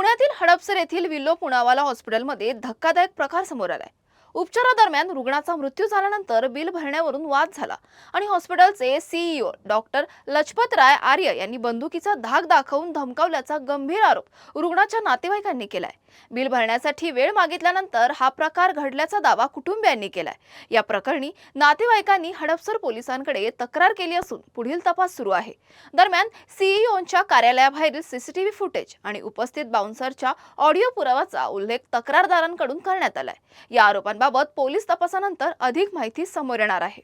पुण्यातील हडपसर येथील विल्लो पुनावाला हॉस्पिटलमध्ये धक्कादायक प्रकार समोर आलाय। उपचारादरम्यान रुग्णाचा मृत्यू झाल्यानंतर बिल भरण्यावरून वाद झाला आणि हॉस्पिटलचे सीईओ डॉक्टर लजपतराय आर्य यांनी बंदुकीचा धाक दाखवून धमकावल्याचा गंभीर आरोप रुग्णाच्या नातेवाईकांनी केलाय। बिल भरण्यासाठी वेळ मागितल्यानंतर हा प्रकार घडल्याचा दावा कुटुंबियांनी केलाय। या प्रकरणी नातेवाईकांनी हडपसर पोलिसांकडे तक्रार केली असून पुढील तपास सुरू आहे। दरम्यान सीईओच्या कार्यालयाबाहेरील सीसीटीव्ही फुटेज आणि उपस्थित बाउन्सरच्या ऑडिओ पुराव्याचा उल्लेख तक्रारदारांकडून करण्यात आलाय। या आरोपांबाबत पोलीस तपासानंतर अधिक माहिती समोर येणार आहे।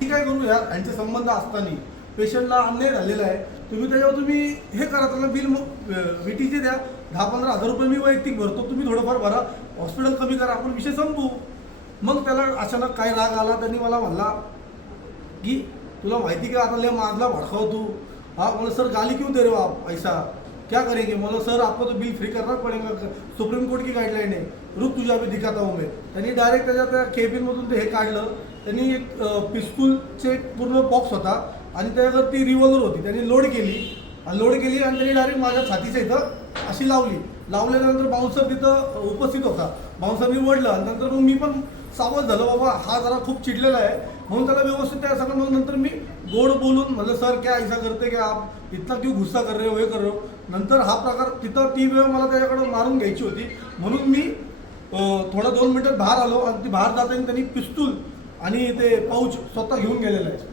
ठीक आहे, करूया। यांचे संबंध असताना पेशंटला अन्याय झालेला आहे, तुम्ही हे करा, त्याला बिल VTचे द्या, 10-15 हजार रुपये मी वैयक्तिक भरतो, तुम्ही थोडंफार भरा, हॉस्पिटल कमी करा, आपण विषय संपू। मग त्याला अचानक काय राग आला, त्यांनी मला म्हणला की तुला माहिती का आता लय माजला भडकाव तू। हाँ बोले सर गाली क्यों दे रहे हो आप, ऐसा क्या करेंगे। बोलो सर आपको तो बिल फ्री करना पड़ेगा, सुप्रीम कोर्ट की गाइडलाइन है, रुक तुझे अभी दिखाता हूँ मैं। त्यांनी डायरेक्ट त्याच्या केबिनमधून ते हे काढलं, त्यांनी एक पिस्तूलचे पूर्ण बॉक्स होता आणि त्याच्यावर ती रिव्हॉल्वर होती, त्यांनी लोड केली आणि त्यांनी डायरेक्ट माझ्या छातीच्या इथं अशी लावल्यानंतर बाउन्सर तिथं उपस्थित होता, बाउन्सरनी ओढलं आणि नंतर मग मी पण सावध झालं, बाबा हा जरा खूप चिडलेला आहे, म्हणून त्याला व्यवस्थित त्या सगळं। मग नंतर मी गोड बोलून म्हणलं सर क्या ऐसा करते क्या आप, इतना क्यों गुस्सा कर रहे हो, हे कर रहे हो। नंतर हा प्रकार तिथं ती वेळ मला त्याच्याकडं मारून घ्यायची होती, म्हणून मी थोडा 2 मिनिटात बाहेर आलो आणि ती बाहेर जाताना त्यांनी पिस्तूल आणि ते पाऊच स्वतः घेऊन गेलेलं आहे।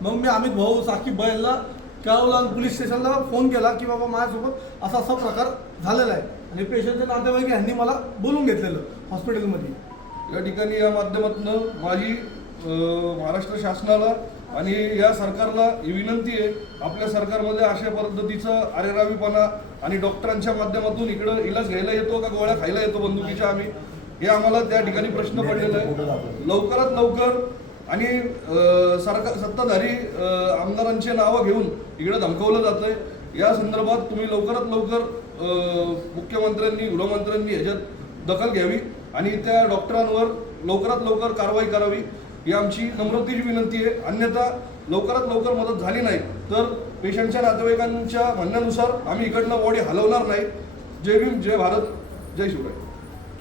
मग मी अमित भाऊ साकीब भाईला कळवला, पोलीस स्टेशनला फोन केला की बाबा माझ्यासोबत असा प्रकार झालेला आहे आणि पेशंटचे नातेवाईक यांनी मला बोलून घेतलेलं हॉस्पिटलमध्ये। या ठिकाणी या माध्यमातून माझी महाराष्ट्र शासनाला आणि या सरकारला ही विनंती आहे, आपल्या सरकारमध्ये अशा पद्धतीचं अरेरावीपणा आणि डॉक्टरांच्या माध्यमातून इकडं इलाज घ्यायला येतो का गोळ्या खायला येतो बंदुकीच्या आम्ही, हे आम्हाला त्या ठिकाणी प्रश्न पडलेला आहे। लवकरात लवकर आणि सत्ताधारी आमदारांचे नावं घेऊन इकडे धमकावलं जातंय। या संदर्भात तुम्ही लवकरात लवकर मुख्यमंत्र्यांनी गृहमंत्र्यांनी ह्याच्यात दखल घ्यावी आणि त्या डॉक्टरांवर लवकरात लवकर कारवाई करावी, ही आमची नम्रतेची विनंती आहे। अन्यथा लवकरात लवकर मदत झाली नाही तर पेशंटच्या नातेवाईकांच्या म्हणण्यानुसार आम्ही इकडनं बॉडी हलवणार नाही। जय भीम, जय भारत, जय शिवराय।